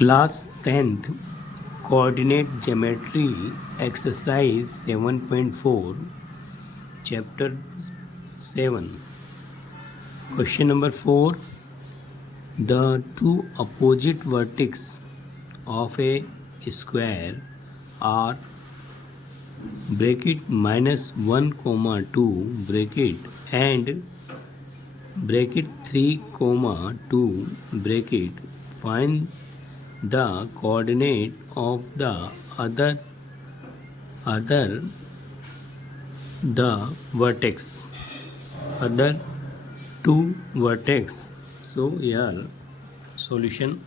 Class 10th Coordinate Geometry Exercise 7.4 Chapter 7. Question number 4. The two opposite vertices of a square are bracket minus 1 comma 2 bracket and bracket 3 comma 2 bracket. Find the coordinate of the other the vertex, other two vertex. So here solution.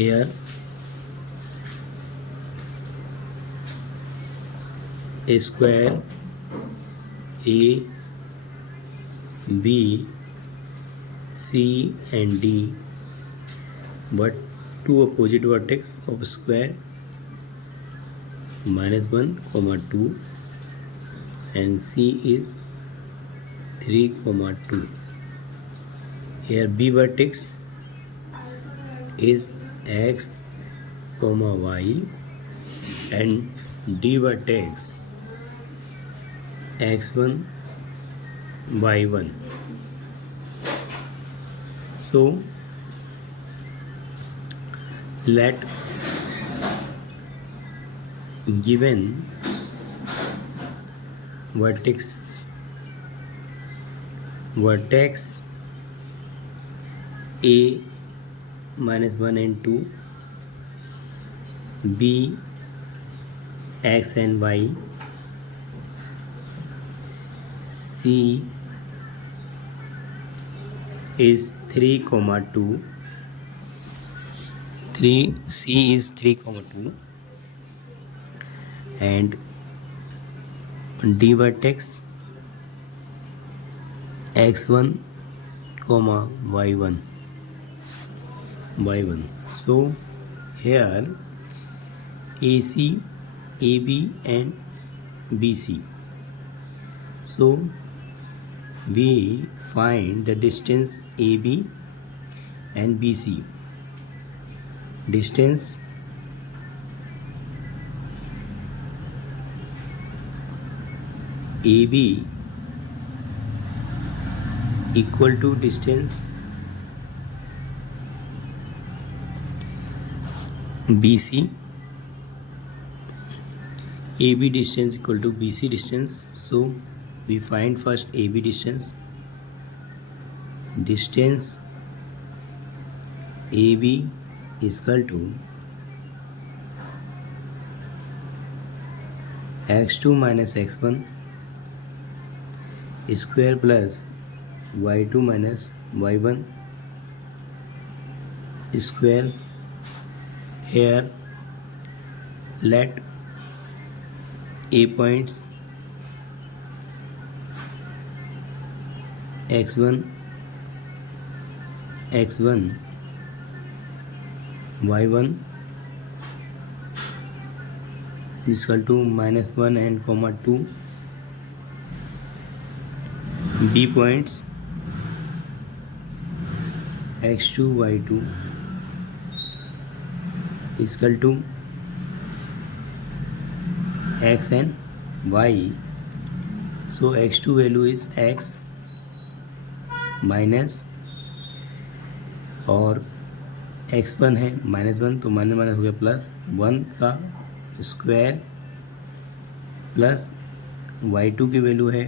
Here a square A, B, C and D, but two opposite vertex of square minus 1 comma 2 and C is 3 comma 2. Here B vertex is X comma Y and D vertex X1 Y1. So let given vertex A minus 1 and 2, B X and Y, C is 3 comma 2, C is 3 comma 2 and D vertex X1 comma Y1. So here AC, AB and BC. So we find the distance AB and BC. Distance AB equal to distance BC. AB distance equal to BC distance. So we find first AB distance. Distance AB is equal to x2 minus x1 square plus y2 minus y1 square. Here let A points x1 y1 is equal to minus 1 and comma 2. B points x2 y2 is equal to x and y. So x2 value is x minus और x1 है -1 तो minus minus हो गया plus 1 का square plus y2 की value है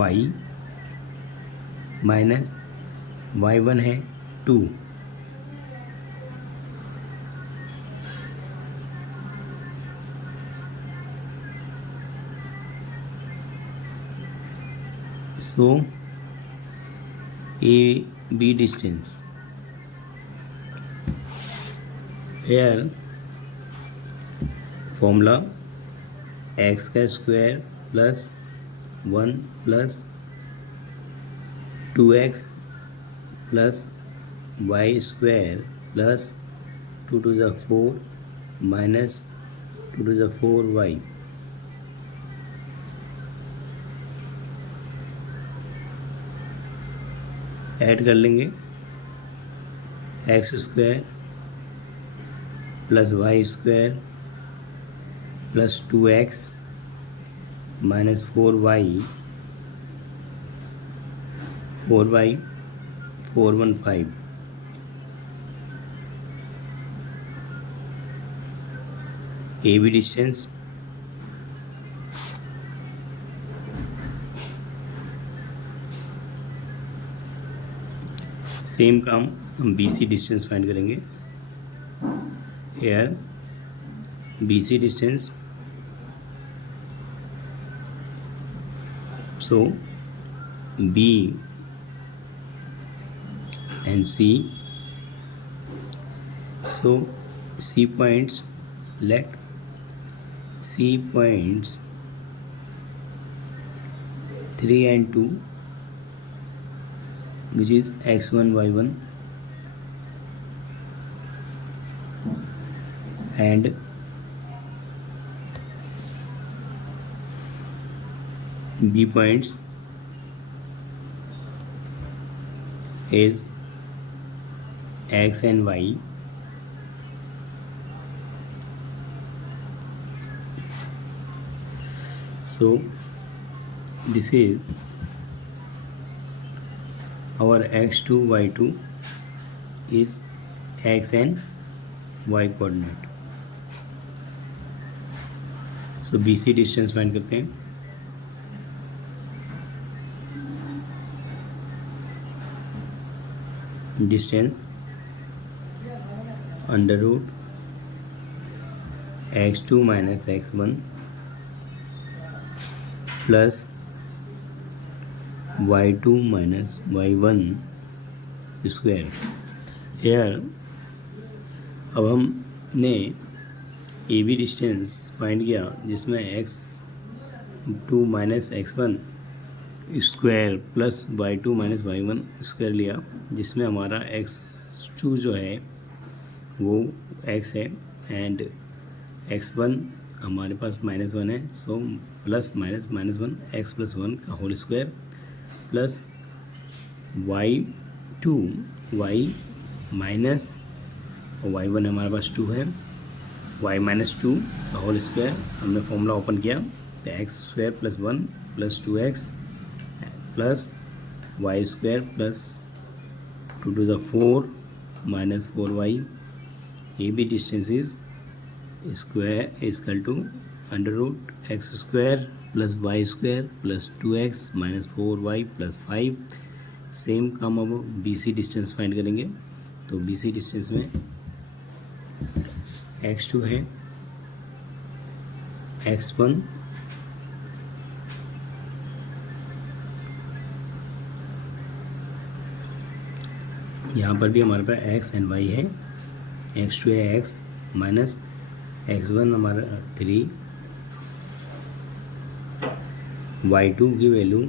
y minus y1 है 2. So AB distance. Here formula x का square plus 1 plus 2x plus y square plus 2 to the 4 minus 2 to the 4y add कर लेंगे x square plus y square plus 2x minus 4y 415 A B distance same काम हम B C distance find करेंगे here B C distance so B and C, so C points, let C points 3 and 2 which is x1 y1 and B points is x and y. So this is our x2 y2 is x and y coordinate. So BC distance find करते हैं distance under root x2 minus x1 plus y2 minus y1 square. Here अब हमने A B distance find किया जिसमें x2 minus x1 square plus y2 minus y1 square लिया जिसमें हमारा x2 जो है वो x है एंड x1 हमारे पास -1 है, so plus minus -1 x plus 1 का whole square plus y2 y minus y1 हमारे पास 2 है, y माइनस 2 का होल स्क्वायर हमने फॉर्मूला ओपन किया तो x square plus 1 plus 2x plus y square plus 2 to the 4 minus 4y. AB distance is square is equal to under root x square plus y square plus 2x minus 4y plus 5. Same काम अब BC distance find करेंगे तो BC distance में x2 है, x1 यहाँ पर भी हमारे पास x एंड y है, x2 है x माइनस x1 हमारा 3, y2 की वैल्यू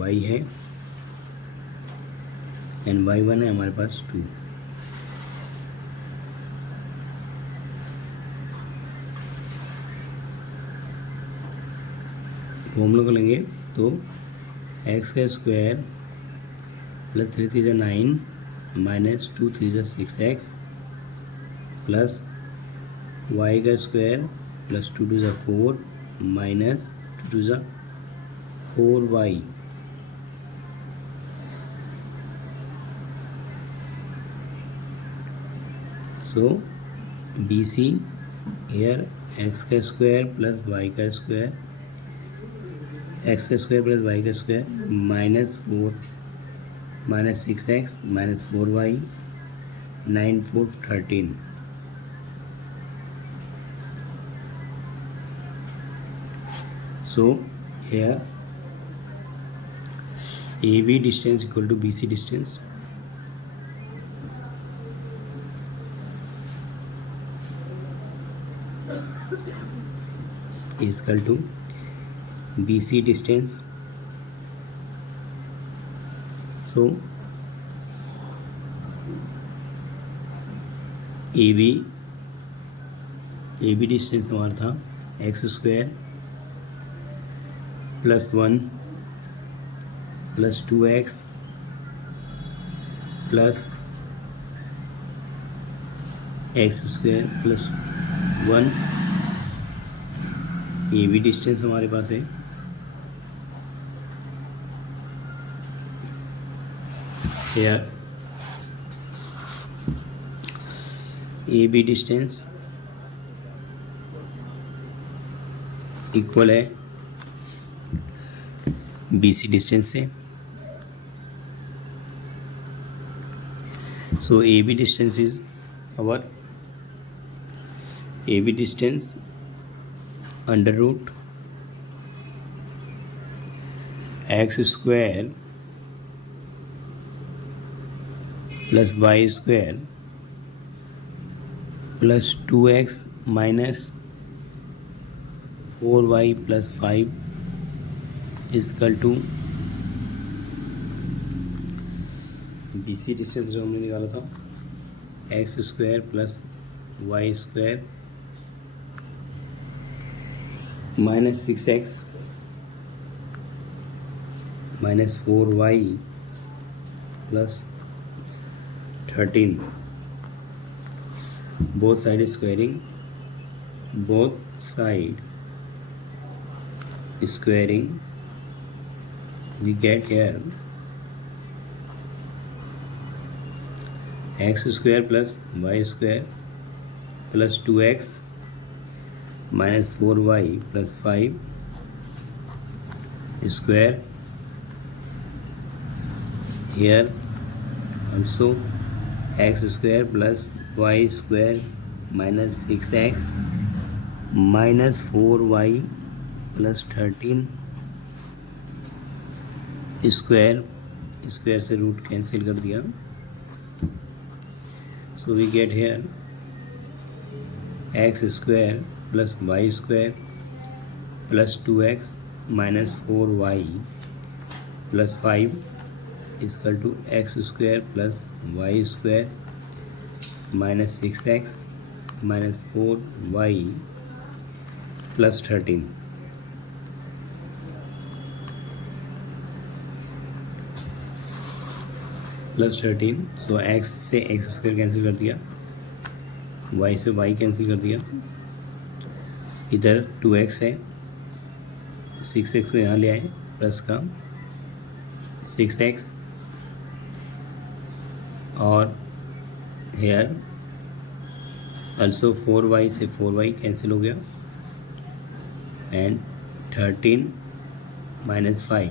y है एंड y1 है हमारे पास 2। हम लोग लेंगे तो x का square plus 3 3 9 minus 2 3 6x plus y का square plus 2 2 4 minus 2 2 4y so BC here x का स्क्वायर प्लस y का स्क्वायर एक्स का स्क्वायर प्लस वाई का square minus 4 minus 6x minus 4y 9 4 13। So here AB distance equal to BC distance. Is equal to BC distance. So A B distance हमारा था x² + 1 + 2x + x² + 1 ए B distance हमारे पास है। Here A B distance equal है B C distance से। So A B distance is our A B distance √(x² + y² + 2x - 4y + 5 = B C distance जो हमने निकाला था x² + y² - 6x - 4y + 13 both side squaring we get here x² + y² + 2x - 4y + 5 square. Here also x² + y² - 6x - 4y + 13 square से root cancel कर दिया। So we get here x² + y² + 2x - 4y + 5 = x² + y² - 6x - 4y + 13 + 13। So x से x² cancel कर दिया, y से y cancel कर दिया, इधर 2x है, 6x को यहाँ ले आए प्लस का 6x और हेयर also 4y से 4y कैंसिल हो गया एंड 13 - 5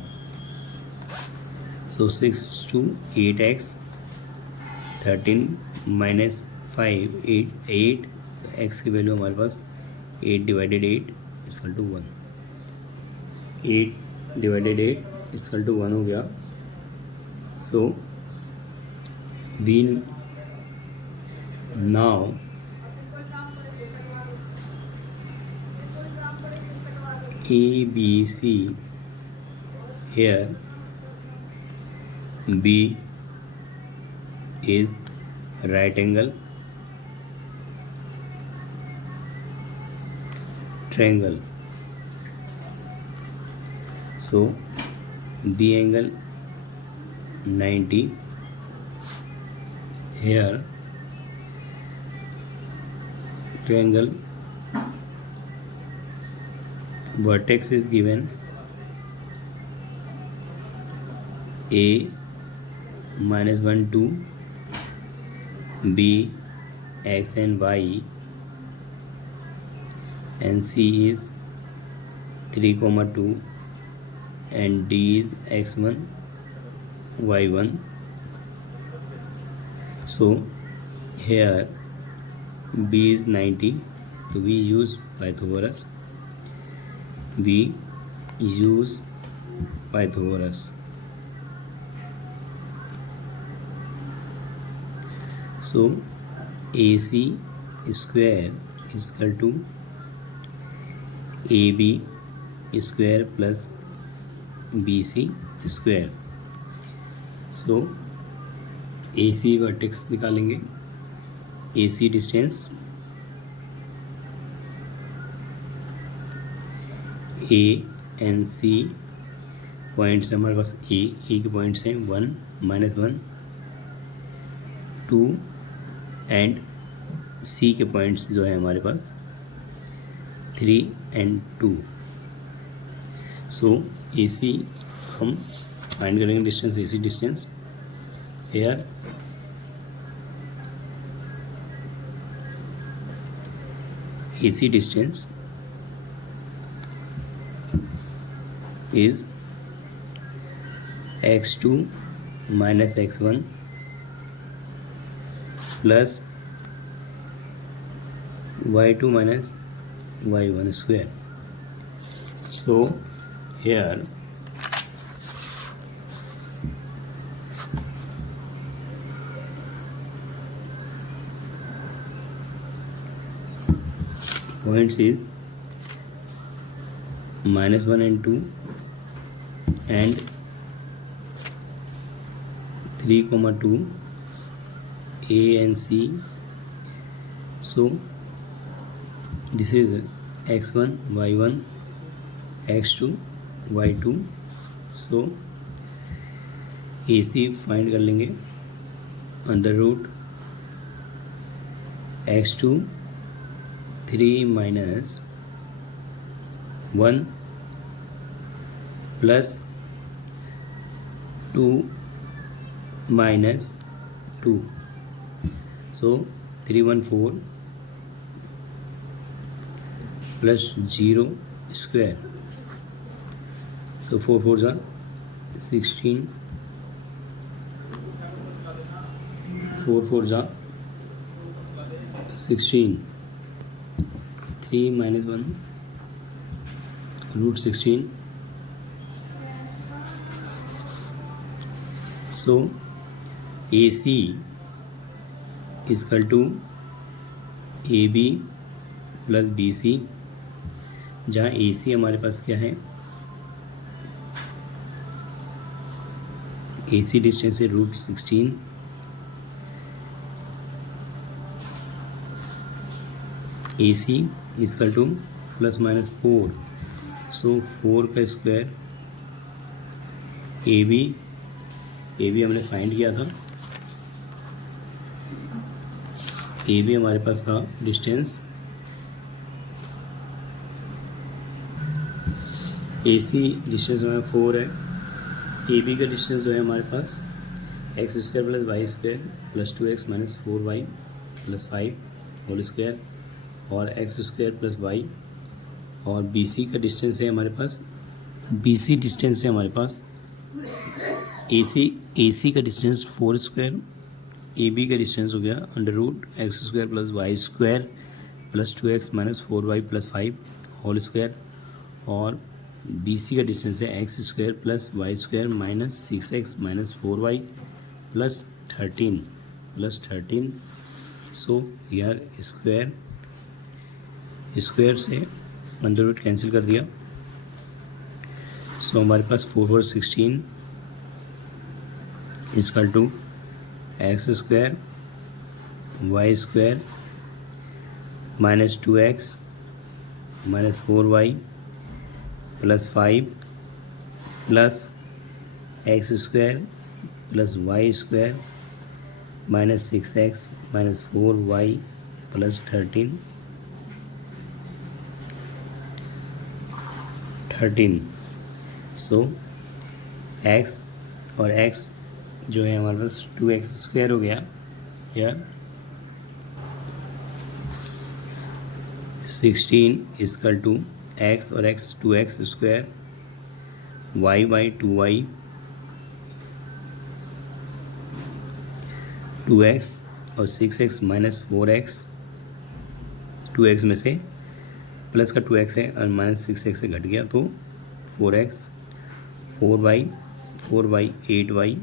so 6 to 8x 13 - 5 8 तो x की वैल्यू हमारे पास 8 / 8 = 1 8 / 8 = 1 हो गया। So we now ABC here B is right angle triangle. So B angle 90. Here triangle vertex is given A -1 2 B x and y and C is 3, 2 and D is x1 y1. So here B is 90, so we use Pythagoras. So AC square is equal to AB square plus BC square. So AC vertex निकालेंगे AC distance A and C points हमारे पास ए के points हैं 1, -1, 2 and C के points जो है हमारे पास 3 and 2। So AC हम फाइंड करेंगे distance, AC distance here AC distance is x2 minus x1 plus y2 minus y1 square. So here points is -1 and 2 and 3, 2 A and C. So this is x1 y1 x2 y2. So AC find कर लेंगे under root x2 3 minus 1 plus 2 minus 2. So 314 plus 0 square. So 4 4s are 16. 4 4s are 16. 3 minus 1 root 16. So AC is equal to AB plus BC, जहाँ AC हमारे पास क्या है, AC distance है root 16 AC is equal to plus minus 4. So 4 का square AB हमने find किया था, AB हमारे पास था डिस्टेंस, AC डिस्टेंस हमारा 4 है, AB का डिस्टेंस जो है हमारे पास x square plus y square plus 2x minus 4y plus 5 whole square और एक्स स्क्वायर प्लस वाई, और BC का डिस्टेंस है हमारे पास, BC डिस्टेंस है हमारे पास AC का डिस्टेंस 4 स्क्वायर, AB का डिस्टेंस हो गया under root x square plus y square plus 2x minus 4y plus 5 whole square, और BC का डिस्टेंस है x square plus y square minus 6x minus 4y plus 13. सो यार square से under root cancel कर दिया. So हमारे पास 4 4 16 equal to x square y square minus 2x minus 4y plus 5 plus x square plus y square minus 6x minus 4y plus 13. So x और x जो है हमारे पास 2x स्क्वायर हो गया यार, 16 इक्वल टू x और x 2x square y by 2y 2x और 6x minus 4x, 2x में से प्लस का 2x है और माइनस 6x से घट गया तो 4x 4y 8y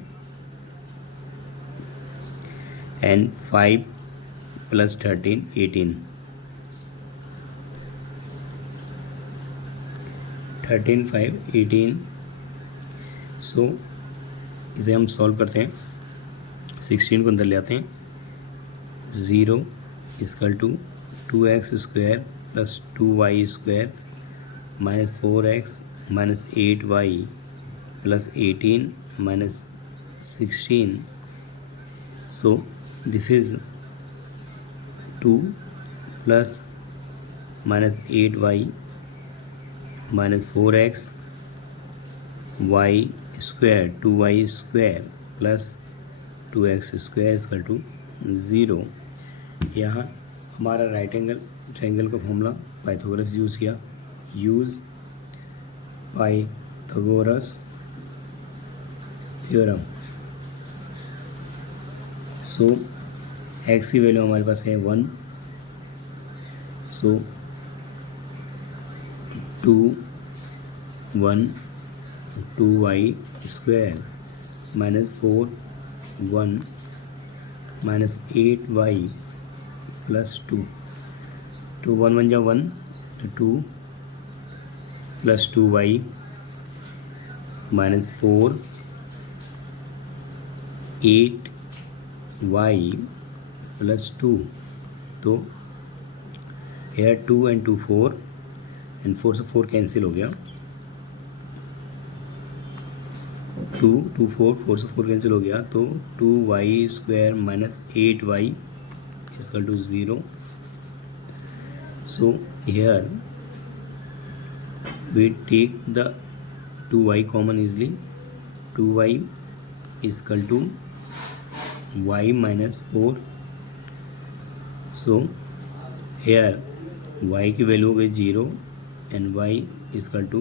and 5 plus 13 18. 13 5 18. सो इसे हम सॉल्व करते हैं, 16 को अंदर ले आते हैं, 0 equal to 2x square plus 2y square minus 4x minus 8y plus 18 minus 16. So this is 2 plus minus 8y minus 4x y square 2y square plus 2x square is equal to 0. यहाँ हमारा right angle triangle का formula Pythagoras use किया. Use Pythagoras theorem. So x की value हमारे पास है 1. So 2 1 2y square minus 4 1 minus 8y plus 2. 2 1 1 जा 1 2 plus 2y minus 4 8y plus 2. तो हेयर 2 and 2 4 एंड 4 से 4 कैंसिल हो गया. 2 2 4 4 से 4 कैंसिल हो गया. तो 2y square minus 8y equal to 0. So here we take the 2y common easily. 2y is equal to y minus 4. So here y की value हो गई 0 and y is equal to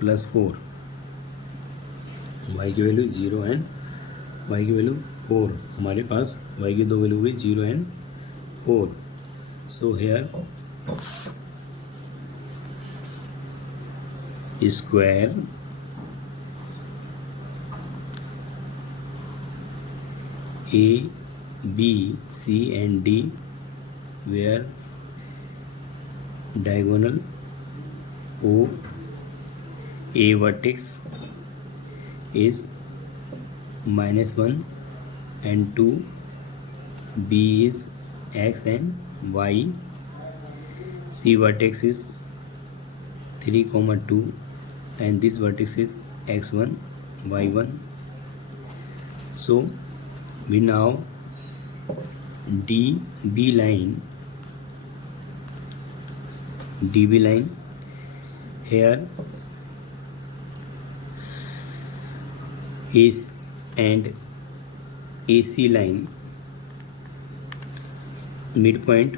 plus 4. y की value 0 and y की value 4. हमारे पास y की दो value हो गई 0 and 4. So here square A, B, C and D where diagonal O A vertex is -1 and 2, B is x and y, C vertex is 3, 2 and this vertex is x1 y1. So we now DB line here is and AC line midpoint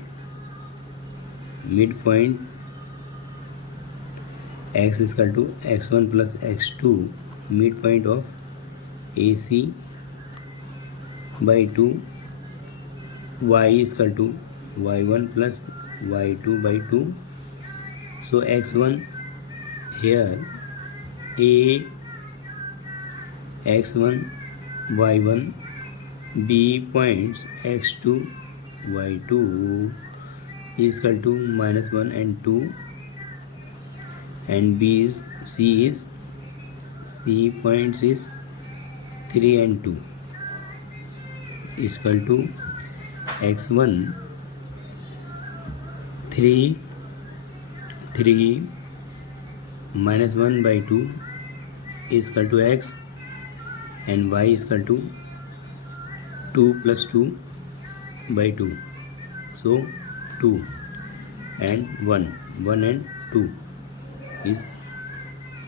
x is equal to x1 plus x2, midpoint of AC by 2, y is equal to y1 plus y2 by 2. So x1 here A x1 y1, B points x2 y2 is equal to -1 and 2 and B is C points is 3 and 2 is equal to x1 3 -1 by 2 is equal to x and y is equal to 2 plus 2 by 2. So 2 and 1 and 2 is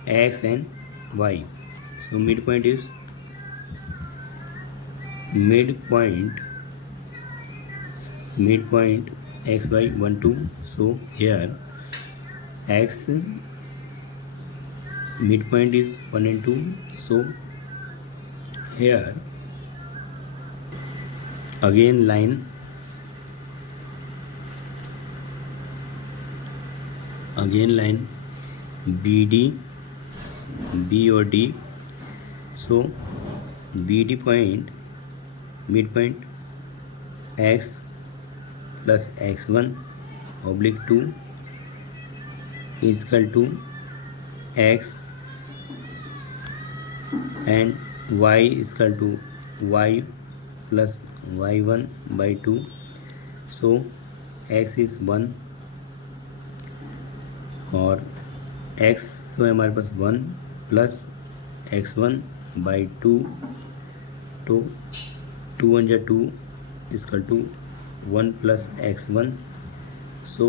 x and y. So midpoint is midpoint x y 1 2. So here x midpoint is 1 and 2. So here again line BD B or D. So BD point midpoint x plus x1 oblique 2 is equal to x and y is equal to y plus y1 by 2 so x is 1 और x तो है हमारे पास 1 plus x1 by 2, तो 2 1 जा 2 इसका 2 1 plus x1, सो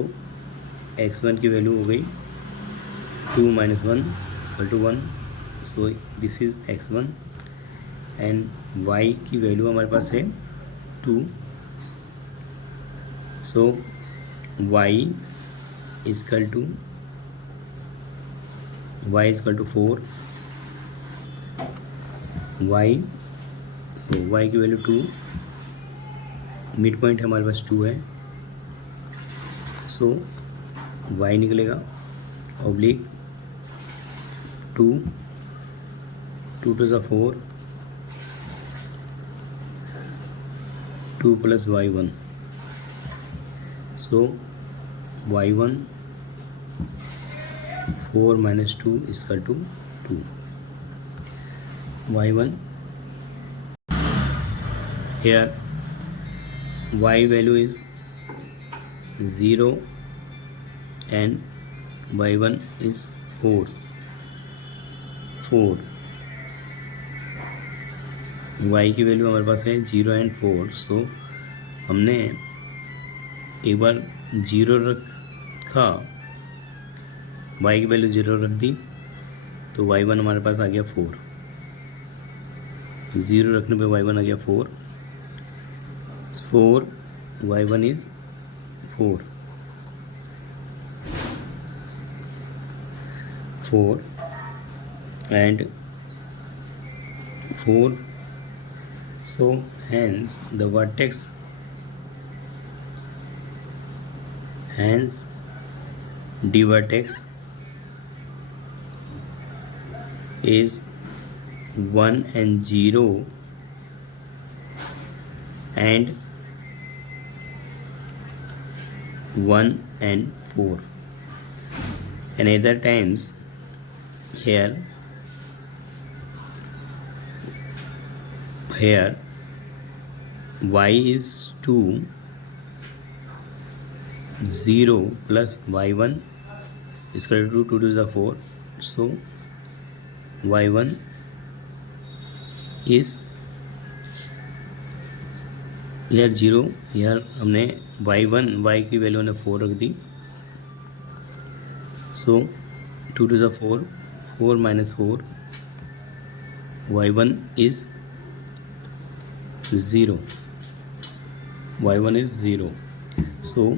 x1 की value हो गई 2 माइनस 1 इसका 1, सो this is x1 and y की वैल्यू हमारे पास है 2, सो y इजकल टू 4, y की वैल्यू 2, मिड पॉइंट हमारे पास 2 है, सो y निकलेगा ऑब्लिक 2 2 टू ज़ा 4, 2 प्लस y1, सो y1 4 माइनस 2 इसका 2 y1 here y value is 0 and y1 is 4 y की वैल्यू हमारे पास है 0 एंड 4, सो हमने एक बार 0 रखा, y की वैल्यू 0 रख दी, तो y1 हमारे पास आ गया 4, 0 रखने पे y1 आ गया 4 y1 is 4 and 4, so hence the vertex d vertex is 1 and 0 and 1 and 4, and other times here y is 2, 0 plus y1 is equal to 2 to the 4, so y1 is here 0, here हमने y की value ने 4 रख दी, सो 2 to the 4, 4 minus 4, y1 is 0, y1 is 0, so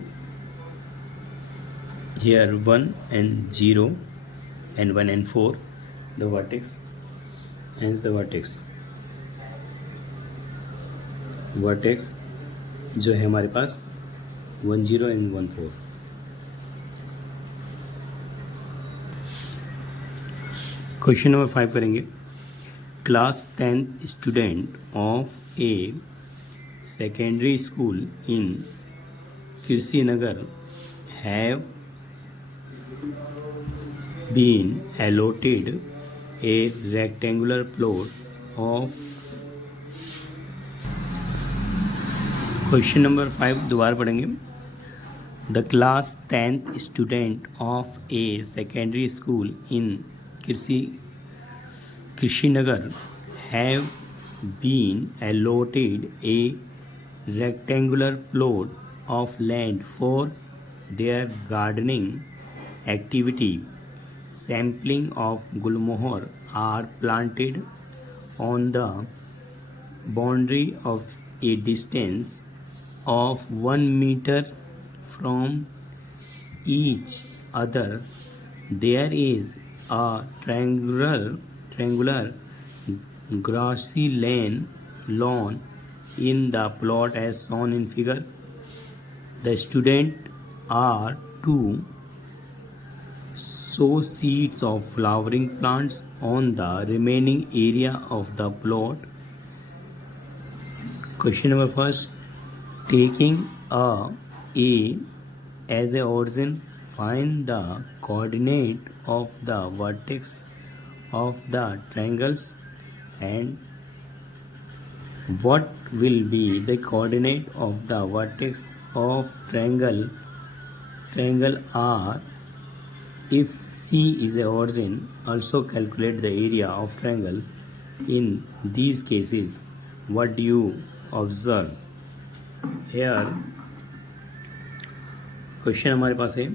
here 1 and 0 and 1 and 4 the vertex, hence the vertex जो है हमारे पास 1 0 and 1 4। Question number 5 करेंगे। Class 10th student of a secondary school in Krishinagar have been allotted a rectangular plot of, question number 5 दोबारा पढ़ेंगे। The class 10th student of a secondary school in Krishinagar have been allotted a rectangular plot of land for their gardening activity. Sampling of gulmohar are planted on the boundary of a distance of 1 meter from each other. There is a triangular grassy lawn in the plot as shown in figure. The students are to sow seeds of flowering plants on the remaining area of the plot. Question number first, taking A as a origin, find the coordinate of the vertex of the triangles and what will be the coordinate of the vertex of triangle R if C is a origin? Also calculate the area of triangle in these cases. What do you observe? Here question हमारे पास है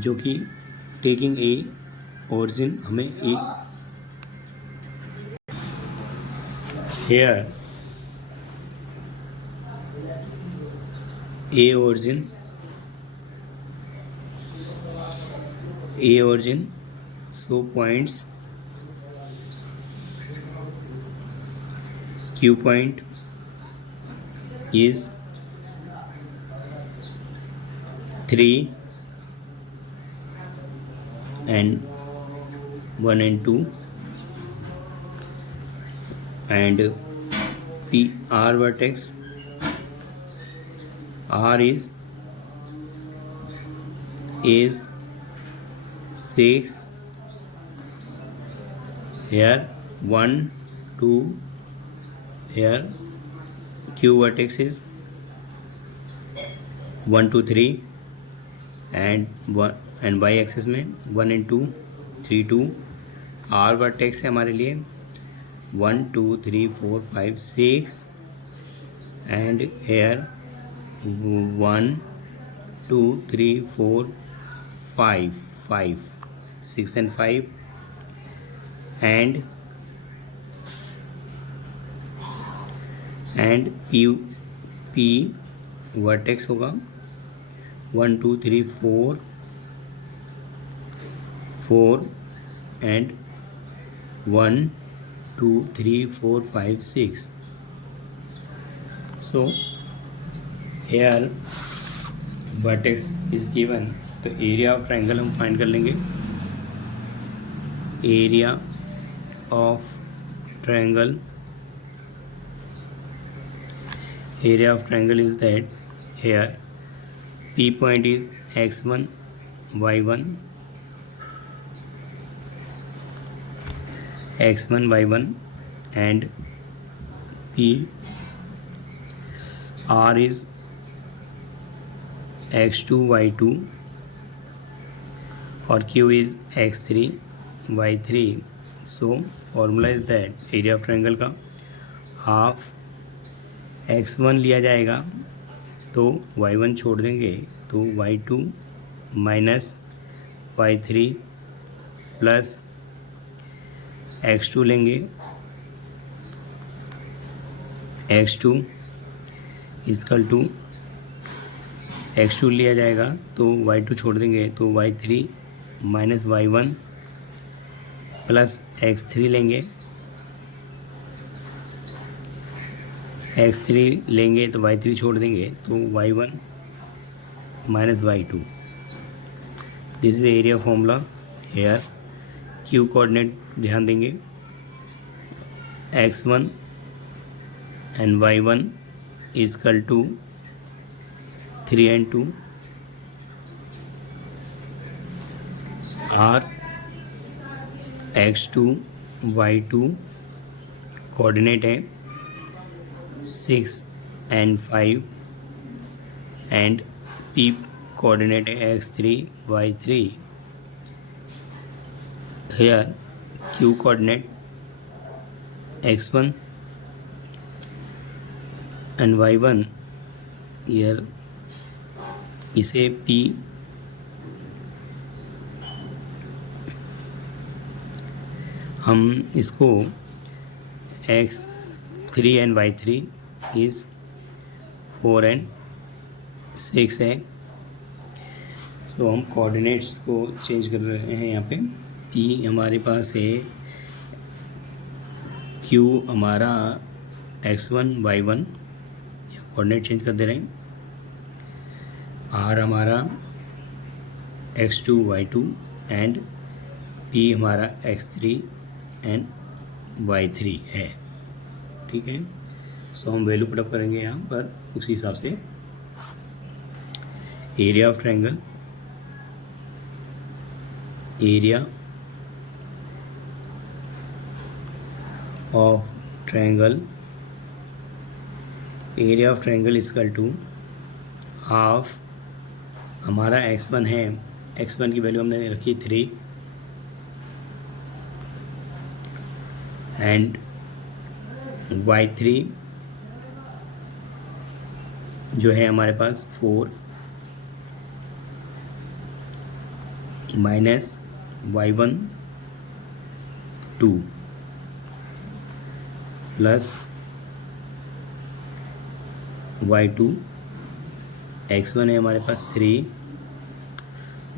जो कि taking a origin हमें ए here A origin so points Q point is 3 and 1 and 2 and P R vertex R is 6 here 1 2 here Q vertex is 1 2 3 and 1 and y axis में 1 and 2 3 2 R vertex है हमारे लिए 1 2 3 4 5 6 and here 1 2 3 4 5 6 and 5 and P vertex होगा 1 2 3 4 and 1 2 3 4 5 6 so here vertex is given तो area of triangle हम find कर लेंगे area of triangle is that here P point is x1 y1 and P R is x2 y2 और Q is x3 y3 so formula is that area of triangle का half x1 लिया जाएगा तो y1 छोड़ देंगे तो y2 minus y3 plus x2 लेंगे x2 equal to x2 लिया जाएगा तो y2 छोड़ देंगे तो y3 minus y1 plus x3 लेंगे x3 लेंगे तो y3 छोड़ देंगे तो y1 minus y2 this is area formula here q coordinate ध्यान देंगे x1 and y1 equal to 3 and 2 R x2 y2 coordinate है 6 and 5 and P coordinate x3 y3 here Q coordinate x1 and y1 here इसे P हम इसको x3 and y3 is 4 and 6 है सो हम coordinates को change कर रहे हैं यहाँ पे P हमारे पास है Q हमारा x1 y1 या कोऑर्डिनेट चेंज कर दे रहे हैं R हमारा x2 y2 एंड P हमारा x3 एंड y3 है ठीक है सो हम वैल्यू पुटअप करेंगे यहाँ पर उसी हिसाब से area of triangle area of triangle equal to half, हमारा x1 है, x1 की वैल्यू हमने रखी 3 एंड y3 जो है हमारे पास 4 minus y1 2 plus y2, x1 है हमारे पास 3,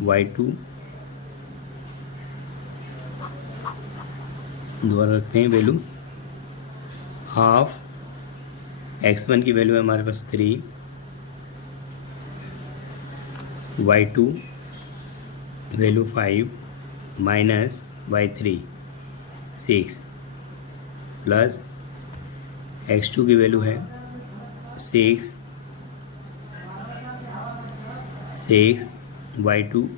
y2 दोबारा रखते हैं वैल्यू, हाफ x1 की वैल्यू है हमारे पास 3, y2 value 5 minus y3 6 plus x2 की वैल्यू है 6 y2,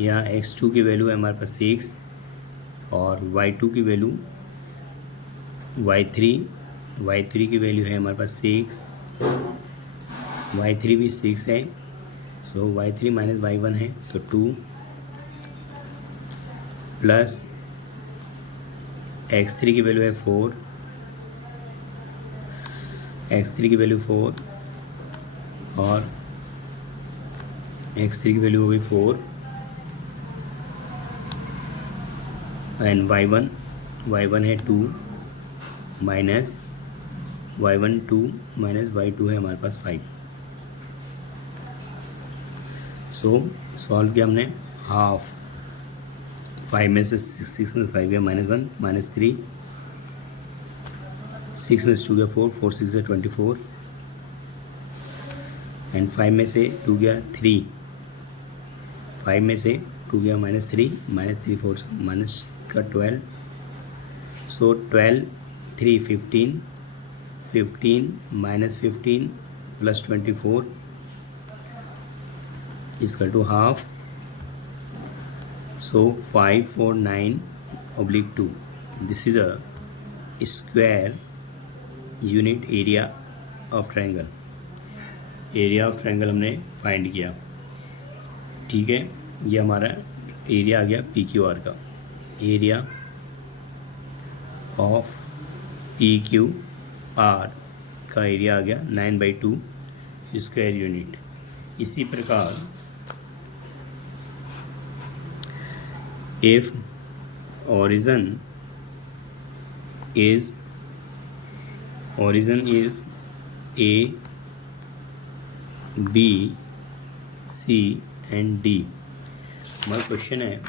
यहाँ x2 की वैल्यू है हमारे पास 6 और y2 की वैल्यू y3 की वैल्यू है हमारे पास 6, y3 भी 6 है, सो y3 माइनस y1 है तो 2 प्लस x3 की वैल्यू है 4, x3 की वैल्यू 4 और x3 की वैल्यू हो गई 4 एंड y1 है 2 माइनस y1 2 माइनस y2 है हमारे पास 5। सो सॉल्व किया हमने, हाफ 5 में से 6 में 5 गया -1 -3, 6 में से 2 गया 4, 4 6 है 24 एंड 5 में से 2 गया 3, 5 में से 2 गया -3 -3 4 माइनस का 12, so 12 3 15 15 minus 15 plus 24 equal to half, so 549/2, this is a square unit area of triangle, area of triangle हमने फाइंड किया। ठीक है, ये हमारा एरिया आ गया PQR का, एरिया ऑफ PQR का एरिया आ गया 9/2 स्क्वायर यूनिट। इसी प्रकार if origin is A, B, C and D, हमारा क्वेश्चन है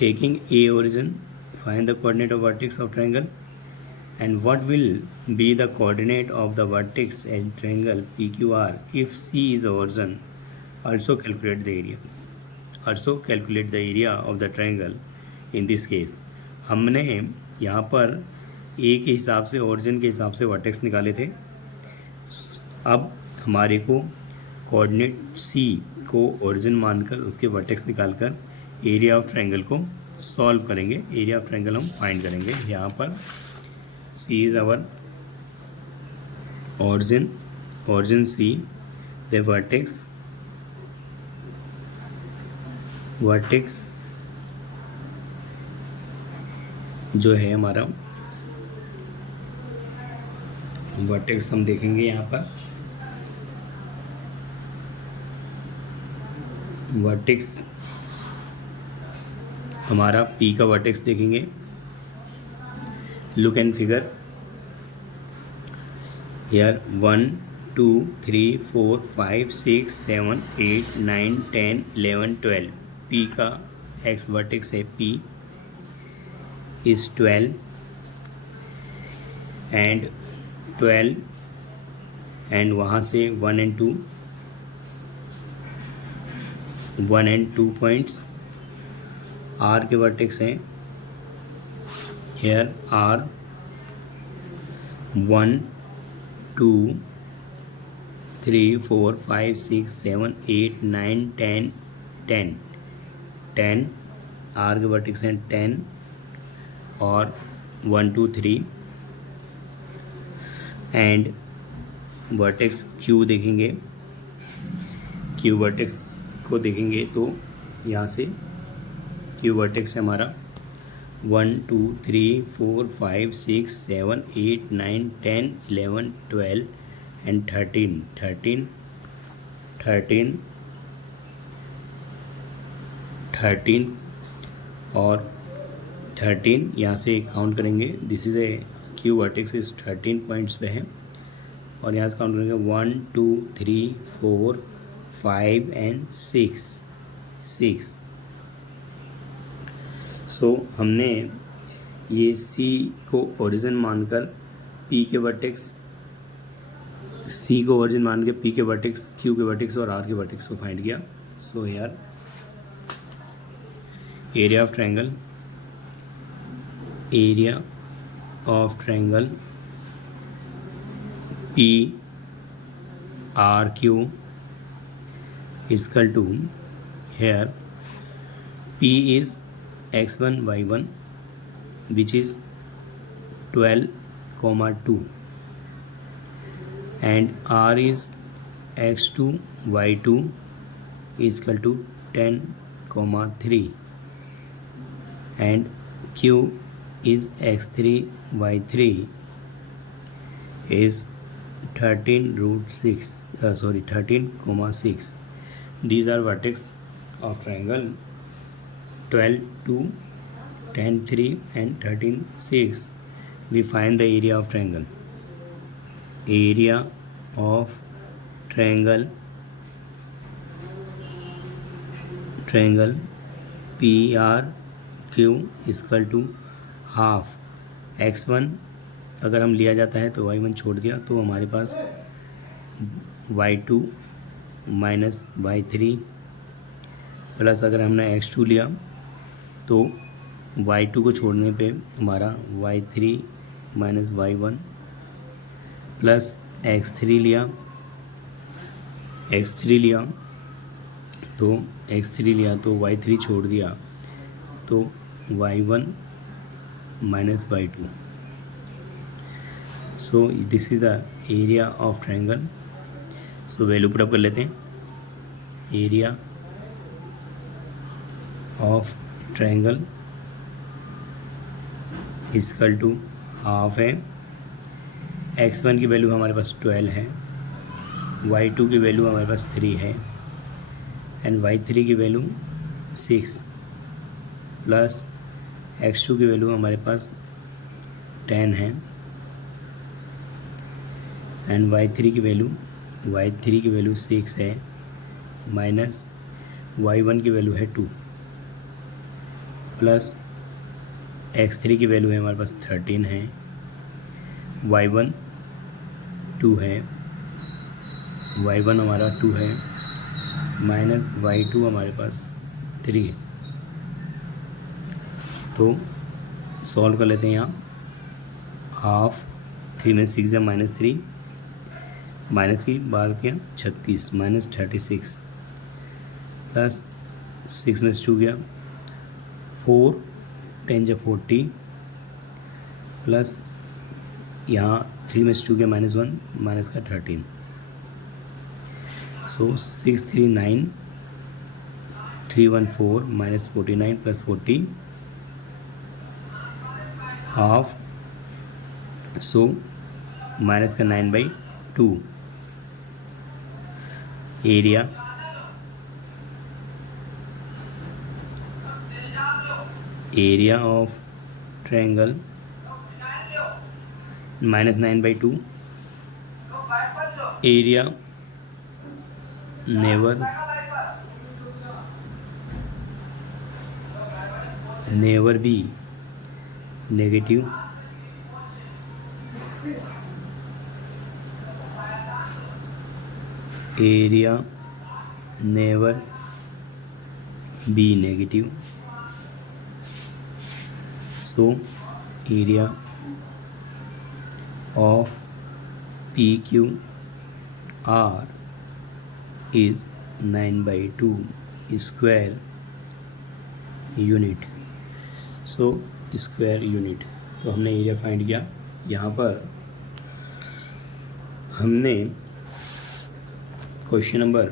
taking A origin find the coordinate of vertex of triangle and what will be the coordinate of the vertex and triangle PQR if C is the origin, also calculate the area of the triangle in this case। हमने यहाँ पर A के हिसाब से origin के हिसाब से vertex निकाले थे, अब हमारे को कोऑर्डिनेट C को ओरिजिन मानकर उसके वर्टेक्स निकालकर एरिया ऑफ ट्रायंगल को सॉल्व करेंगे, एरिया ऑफ ट्रायंगल हम फाइंड करेंगे। यहाँ पर C is our origin C, the vertex जो है हमारा वर्टेक्स हम देखेंगे यहाँ पर, वर्टेक्स हमारा P का वर्टेक्स देखेंगे, look and figure here 1 2 3 4 5 6 7 8 9 10 11 12, P का x वर्टेक्स है, P इज 12 एंड वहाँ से 1 and 2 पॉइंट्स R के वर्टेक्स हैं, हेयर R 1 2 3 4 5 6 7 8 9 10 10 R के वर्टेक्स हैं 10 और 1 2 3 एंड वर्टेक्स क्यू देखेंगे, क्यू वर्टेक्स को देखेंगे तो यहाँ से क्यू वर्टेक्स है हमारा 1 2 3 4 5 6 7 8 9 10 11 12 एंड 13 13 13 13 और 13 यहाँ से काउंट करेंगे। This is a Q vertex इस 13 पॉइंट्स पे है और यहाँ से काउंट करेंगे 1 2 3 4 5 एंड 6। सो हमने ये C को ओरिजिन मानकर P के वर्टेक्स, C को ओरिजिन मान के P के वर्टेक्स, Q के वर्टेक्स और R के वर्टेक्स को फाइंड किया। So here area of triangle, area of triangle P R Q is equal to, here P is x1 y1 which is 12, 2 and R is x2 y2 is equal to 10, 3 and Q is x3 y3 is 13, these are vertex of triangle 12, 2, 10, 3 and 13, 6. We find the area of triangle. Area of triangle PRQ is equal to half x1 अगर हम लिया जाता है तो y1 छोड़ दिया तो हमारे पास y2 माइनस y3 प्लस अगर हमने x2 लिया तो y2 को छोड़ने पे हमारा y3 minus y1 plus x3 लिया तो y3 छोड़ दिया तो y1 minus y2। So this is the area of triangle. So value put up कर लेते हैं। Area of triangle equal to half है। x1 की वैल्यू हमारे पास 12 है, y2 की वैल्यू हमारे पास 3 है एंड y3 की वैल्यू 6 प्लस x2 की वैल्यू हमारे पास 10 है एंड y3 की वैल्यू 6 है माइनस y1 की वैल्यू है 2 प्लस x3 की वैल्यू है हमारे पास 13 है, y1 2 है, y1 हमारा 2 है माइनस y2 हमारे पास 3 है। तो सॉल्व कर लेते हैं यहाँ। हाफ 3 में 6 है माइनस 3 माइनस की 12 36 माइनस 36 प्लस 6 में 2 गया 4 10 40 प्लस यहाँ 3 में 2 गया माइनस 1 माइनस का 13। सो 6 3 9 3 1 4 minus 49 plus 40 half. So minus का 9/2 area of triangle minus 9/2 area never be negative area never be negative. So area of PQR is 9/2 square unit. So square unit. तो हमने area find किया। यहाँ पर हमने question number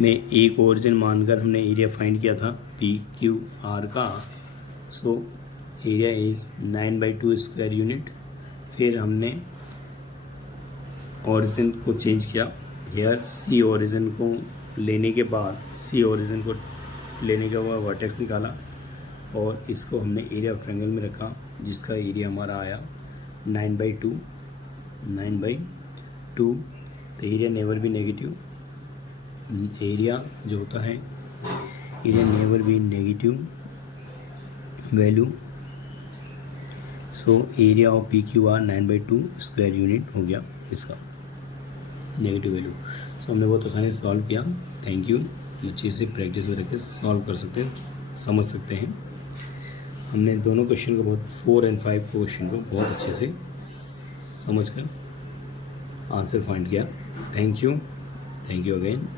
में एक origin मानकर हमने एरिया फाइंड किया था PQR का। So area is 9/2 square unit. फिर हमने ओरिजिन को चेंज किया। हेयर C ओरिजिन को लेने के बाद वर्टेक्स निकाला और इसको हमने एरिया ऑफ ट्रायंगल में रखा, जिसका एरिया हमारा आया 9/2। तो area never be negative. Area जो होता है, area never be negative value. So area of PQR 9/2 square unit हो गया इसका नेगेटिव वैल्यू। सो हमने बहुत आसानी से सॉल्व किया। Thank you. अच्छे से प्रैक्टिस में रखकर सॉल्व कर सकते हैं, समझ सकते हैं। हमने दोनों क्वेश्चन को 4 और 5 क्वेश्चन को बहुत अच्छे से समझकर आंसर फाइंड किया। Thank you again.